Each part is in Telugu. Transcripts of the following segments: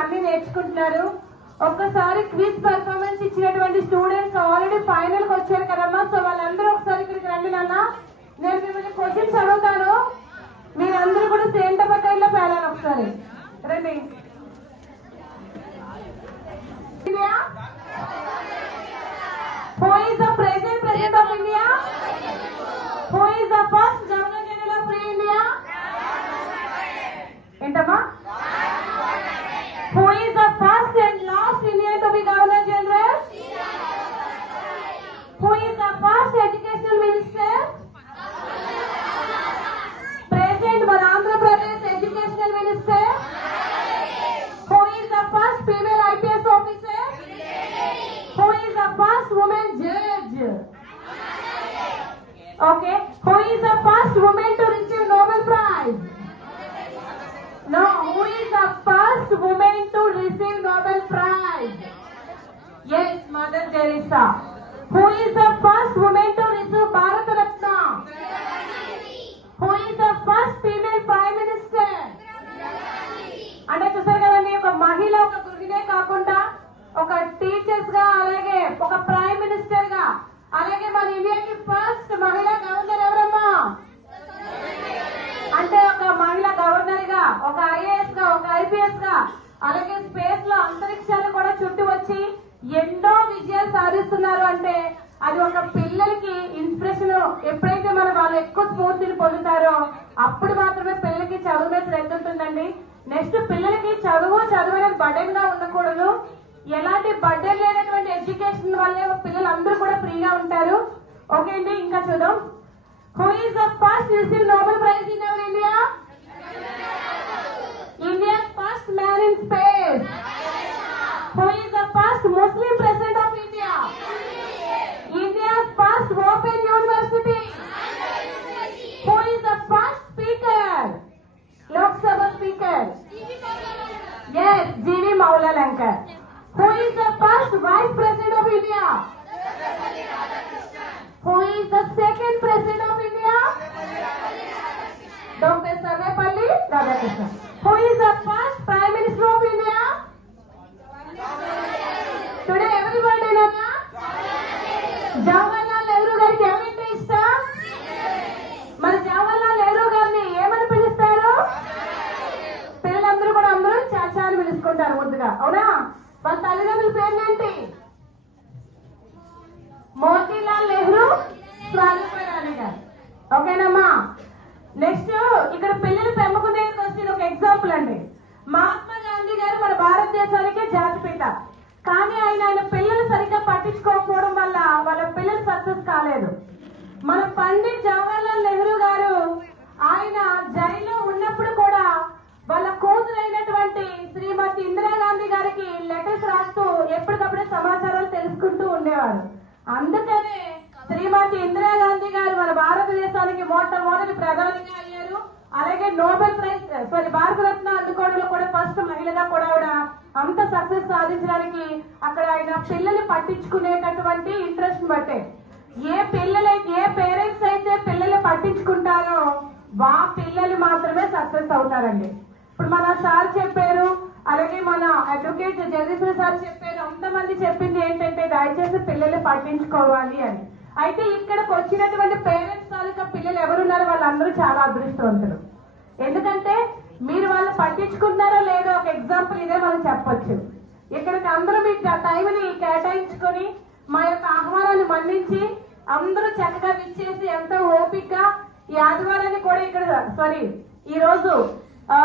అన్ని నేర్చుకుంటున్నారు. ఒక్కసారి క్విజ్ పర్ఫార్మెన్స్ ఇచ్చినటువంటి స్టూడెంట్స్ ఆల్రెడీ ఫైనల్ కి వచ్చారు కదమ్మా. సో వాళ్ళందరూ ఒకసారి ఇక్కడికి రండి నాన్న. నేను మిమ్మల్ని క్వశ్చన్స్ అడుగుతాను, మీరందరూ కూడా సేమ్ టపకాయలో పేలాలి. ఒకసారి రండి. Who is the present president of India? Who is the first Governor General of Free India? Entama? Who is the first and last Indian to be Governor General? Who is the first Educational Minister? Present for Andhra Pradesh Educational Minister? Who is the first female IPS officer? Who is the first woman judge? Okay. Who is the first woman to receive Nobel Prize? No. Who is the first woman to receive Nobel Prize? Yes, Mother Teresa. Who is the first woman to receive Bharat Ratna? Who is the first female Prime Minister? అంటే చూసారు కదండి, ఒక మహిళ ఒక గృహిణే కాకుండా ఒక టీచర్స్ గా, అలాగే ఒక ప్రైమ్ మినిస్టర్ గా, అలాగే మన ఇండియాకి ఫస్ట్ మహిళా గవర్నర్ ఎవరమ్మా అంటే ఒక మహిళా గవర్నర్ గా, ఒక ఐఏఎస్ గా, ఒక ఐపీఎస్ గా, అలాగే స్పేస్ లో అంతరిక్షాలు కూడా చుట్టూ వచ్చి ఎన్నో విజయాలు సాధిస్తున్నారు. అంటే అది ఒక పిల్లలకి ఇన్స్పిరేషన్. ఎప్పుడైతే మనం వాళ్ళు ఎక్కువ స్ఫూర్తిని పొందుతారో అప్పుడు మాత్రమే పిల్లలకి చదువు మీద శ్రద్ధ ఉంటుందండి. నెక్స్ట్ పిల్లలకి చదువు అనేది బర్డెన్ గా ఉండకూడదు. ఎలాంటి బర్డెన్ లేనటువంటి ఎడ్యుకేషన్ వల్లే పిల్లలందరూ కూడా ఫ్రీగా ఉంటారు. ఓకే అండి, ఇంకా చూద్దాం. Who is the first receive Nobel prize in our India? India's first man in space. Who is the first Muslim president of India? India's first open university. Who is the first speaker? Lok Sabha speaker. Yes, G.V. Maulalanka. Who is the first Vice President of India? Who is the second President of India? Dr. Sarvepalli Radhakrishnan. Who is the first Prime Minister of India? Today everybody knows Jawaharlal Nehru గారికి ఏమంటే ఇష్టం? మరి జవహర్లాల్ నెహ్రూ గారిని ఏమని పిలుస్తారు? పిల్లలందరూ కూడా అందరూ చాచా అని పిలుచుకుంటారు ముద్దుగా, అవునా? వాళ్ళ తల్లిదండ్రుల పేర్లేంటి? మోతీలాల్ నెహ్రూ, స్వామిత్రి రాణి గారు. ఓకేనమ్మా? నెక్స్ట్ ఇక్కడ పిల్లలు పెంపకం దగ్గరికి వచ్చిన ఒక ఎగ్జాంపుల్ అండి. మహాత్మా గాంధీ గారు మన భారతదేశానికే జాతిపిత. కానీ ఆయన పిల్లలు సరిగ్గా పట్టించుకోకపోవడం వల్ల వాళ్ళ పిల్లలు సక్సెస్ కాలేదు. మన పండిట్ జవహర్లాల్ నెహ్రూ గారు ఆయన జైల్లో ఉన్నప్పుడు కూడా వాళ్ళ కూతురైనటువంటి శ్రీమతి ఇందిరాగాంధీ గారికి లెటర్స్ రాస్తూ ఎప్పటికప్పుడే సమాచారాలు తెలుసుకుంటూ ఉండేవారు. అందుకనే శ్రీమతి ఇందిరాగాంధీ గారు మన భారతదేశానికి మొట్టమొదటి ప్రధానిగా అయ్యారు. అలాగే నోబెల్ ప్రైజ్ భారతరత్న అందుకోవడంలో కూడా ఫస్ట్ మహిళగా కూడా ఆవిడ అంత సక్సెస్ సాధించడానికి అక్కడ ఆయన పిల్లల్ని పట్టించుకునేటటువంటి ఇంట్రెస్ట్ బట్టే. ఏ పేరెంట్స్ అయితే పిల్లలు పట్టించుకుంటారో వా పిల్లలు మాత్రమే సక్సెస్ అవుతారండి. ఇప్పుడు మన సార్ చెప్పారు, అలాగే మన అడ్వకేట్ జగదీశ్వర సార్ చెప్పారు, అంతమంది చెప్పింది ఏంటంటే దయచేసి పిల్లలు పట్టించుకోవాలి అని. అయితే ఇక్కడికి వచ్చినటువంటి పేరెంట్స్ తాలూకా పిల్లలు ఎవరున్నారో వాళ్ళందరూ చాలా అదృష్టవంతులు. ఎందుకంటే మీరు వాళ్ళు పట్టించుకుంటున్నారో లేదో ఒక ఎగ్జాంపుల్ ఇదే మనం చెప్పొచ్చు. ఇక్కడికి అందరూ మీ టైంని కేటాయించుకొని మా యొక్క ఆహ్వానాన్ని మన్నించి అందరూ చక్కగా విచ్చేసి ఎంతో ఓపికగా ఈ ఆదివారాన్ని కూడా ఇక్కడ ఈ రోజు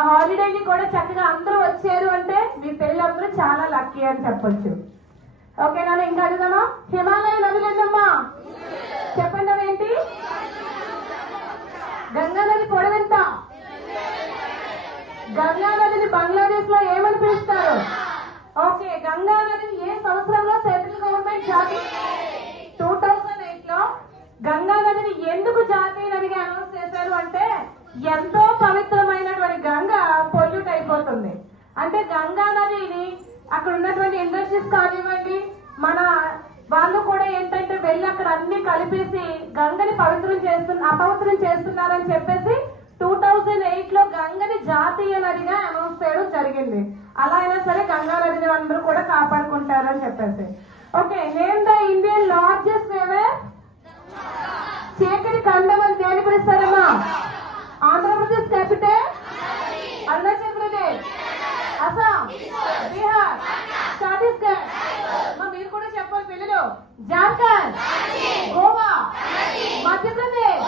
హాలిడేని కూడా చక్కగా అందరూ వచ్చారు అంటే మీ పిల్లలందరూ చాలా లక్కీ అని చెప్పొచ్చు. ఓకేనా? ఇంకా అడుగుదామా? హిమాలయ నదులు ఎన్నమ్మా? చెప్పండి అవేంటి? గంగా నది పొడవెంత? గంగా నదిని బంగ్లాదేశ్ లో ఏమని పిలుస్తారు? ఓకే, గంగా నదిని ఏ సంవత్సరంలో సెంట్రల్ గవర్నమెంట్ జాతీయ 2008 లో గంగా నదిని ఎందుకు జాతీయ నదిగా అనౌన్స్ చేశారు అంటే ఎంతో పవిత్రమైనటువంటి గంగా పొల్యూట్ అయిపోతుంది. అంటే గంగా నదిని అక్కడ ఉన్నటువంటి ఇండస్ట్రీస్ కానివ్వండి, మన వాళ్ళు కూడా ఏంటంటే వెళ్ళి అక్కడ అన్ని కలిపేసి గంగని అపవిత్రం చేస్తున్నారని చెప్పేసి 2008 లో గంగని జాతీయ నదిగా అనౌన్స్ చేయడం జరిగింది. అలా అయినా సరే గంగా నదిని అందరూ కూడా కాపాడుకుంటారు అని చెప్పేసి. Okay, name the Indian largest river. చీకటి ఖండం అని దేని పిలుస్తారమ్మా? ఆంధ్రప్రదేశ్ క్యాపిటల్ అరుణాచల్ ప్రదేశ్, అస్సాం, బీహార్, ఛత్తీస్గఢ్. మీరు కూడా చెప్పాలి పిల్లలు. Jharkhand, Goa, Madhya Pradesh,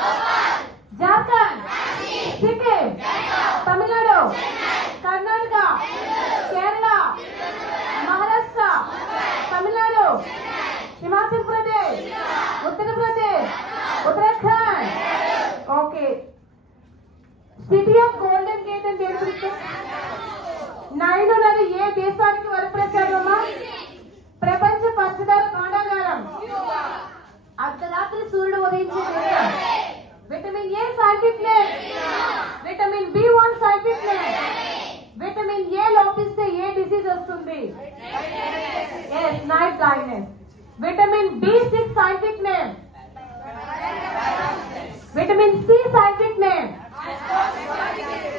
Jharkhand, Sikkim, Tamil Nadu, Karnataka, Kerala, Maharashtra, Tamil Nadu, Himachal Pradesh, Uttar Pradesh, Uttarakhand. Okay, city of golden gate అని తెలుసు. నైలు నది ఏ దేశానికి వరప్రసాదమా? ప్రపంచ పంచదార భాండాగారం. అర్ధరాత్రి సూర్యుడు ఉదయించే దేశం. Vitamin A scientific name. Vitamin B1 scientific name. Vitamin A లోపిస్తే ఏ డిసీజ్ వస్తుంది? Night blindness. Vitamin B6 scientific name. Vitamin C scientific name.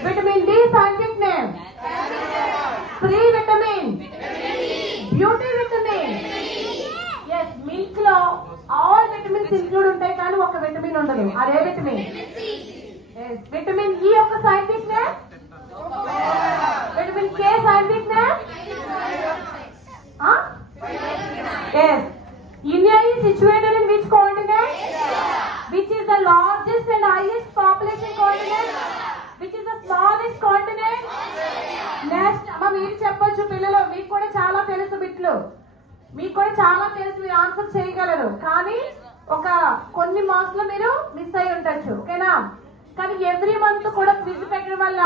Vitamin D scientific name. Free vitamin, beauty vitamin. Yes, milk లో ఆల్ విటమిన్స్ ఇంక్లూడ్ ఉంటాయి కానీ ఒక విటమిన్ ఉండదు. అదే విటమిన్. విటమిన్ ఈ యొక్క scientific name. Vitamin K scientific name. Yes, India is situated in which continent? Which is the largest and highest population continent? Which is the smallest continent? Next అమ్మ మీరు చెప్పొచ్చు పిల్లలు, మీకు కూడా చాలా తెలుసు బిట్లు, మీకు కూడా చాలా తెలుసు, మీరు ఆన్సర్ చేయగలరు. కానీ ఒక కొన్ని మార్క్స్ లో మీరు మిస్ అయి ఉండొచ్చు. ఓకేనా? కానీ ఎవ్రీ మంత్ కూడా క్విజ్ పెట్టడం వల్ల